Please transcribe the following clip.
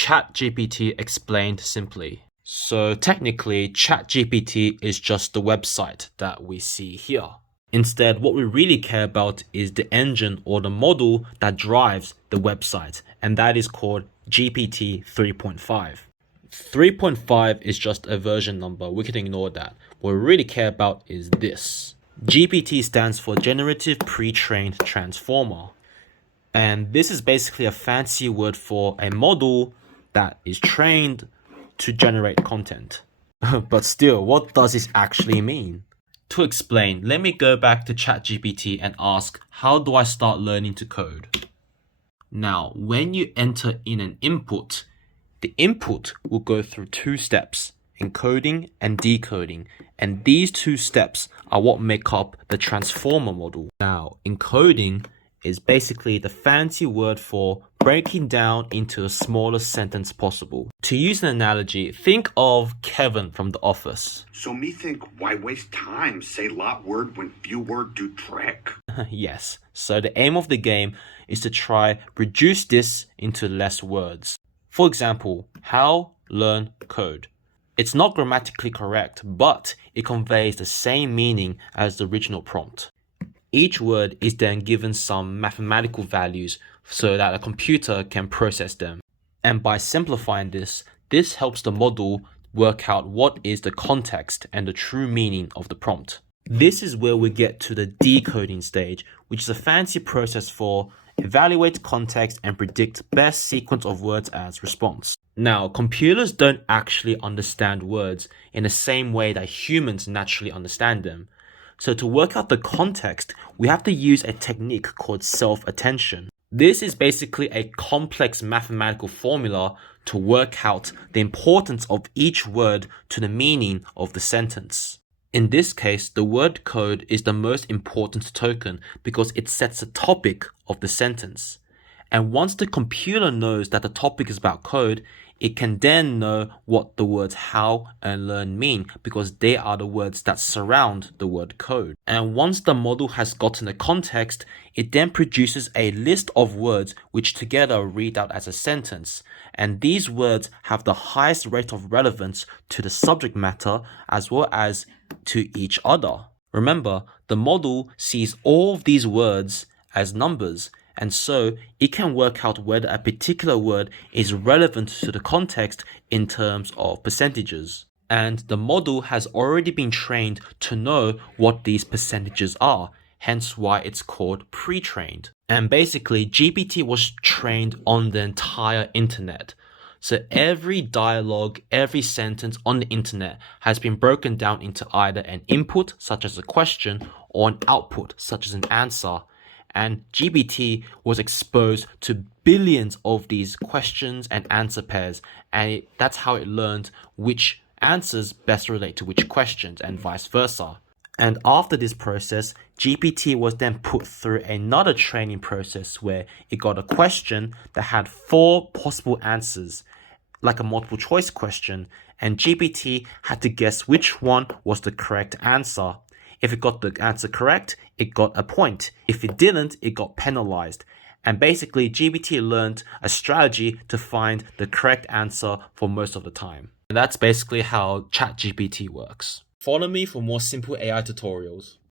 ChatGPT explained simply. So technically, ChatGPT is just the website that we see here. Instead, what we really care about is the engine or the model that drives the website, and that is called GPT 3.5. 3.5 is just a version number, we can ignore that. What we really care about is this. GPT stands for Generative Pre-trained Transformer. And this is basically a fancy word for a model that is trained to generate content. But still, what does this actually mean? To explain, let me go back to ChatGPT and ask, how do I start learning to code? Now, when you enter in an input, the input will go through two steps, encoding and decoding, and these two steps are what make up the transformer model. Now, encoding is basically the fancy word for breaking down into the smallest sentence possible. To use an analogy, think of Kevin from The Office. So me think, why waste time? Say lot word when few word do trick. Yes, so the aim of the game is to try reduce this into less words. For example, how, learn, code. It's not grammatically correct, but it conveys the same meaning as the original prompt. Each word is then given some mathematical values so that a computer can process them. And by simplifying this helps the model work out what is the context and the true meaning of the prompt. This is where we get to the decoding stage, which is a fancy process for evaluate context and predict best sequence of words as response. Now, computers don't actually understand words in the same way that humans naturally understand them. So to work out the context, we have to use a technique called self-attention. This is basically a complex mathematical formula to work out the importance of each word to the meaning of the sentence. In this case, the word code is the most important token because it sets the topic of the sentence. And once the computer knows that the topic is about code, it can then know what the words how and learn mean because they are the words that surround the word code. And once the model has gotten the context, it then produces a list of words which together read out as a sentence. And these words have the highest rate of relevance to the subject matter as well as to each other. Remember, the model sees all of these words as numbers, and so it can work out whether a particular word is relevant to the context in terms of percentages. And the model has already been trained to know what these percentages are, hence why it's called pre-trained. And basically, GPT was trained on the entire internet. So every dialogue, every sentence on the internet has been broken down into either an input, such as a question, or an output, such as an answer. And GPT was exposed to billions of these questions and answer pairs, and that's how it learned which answers best relate to which questions and vice versa. And after this process, GPT was then put through another training process where it got a question that had 4 possible answers, like a multiple choice question, and GPT had to guess which one was the correct answer. If it got the answer correct, it got a point. If it didn't, it got penalized. And basically, GPT learned a strategy to find the correct answer for most of the time. And that's basically how ChatGPT works. Follow me for more simple AI tutorials.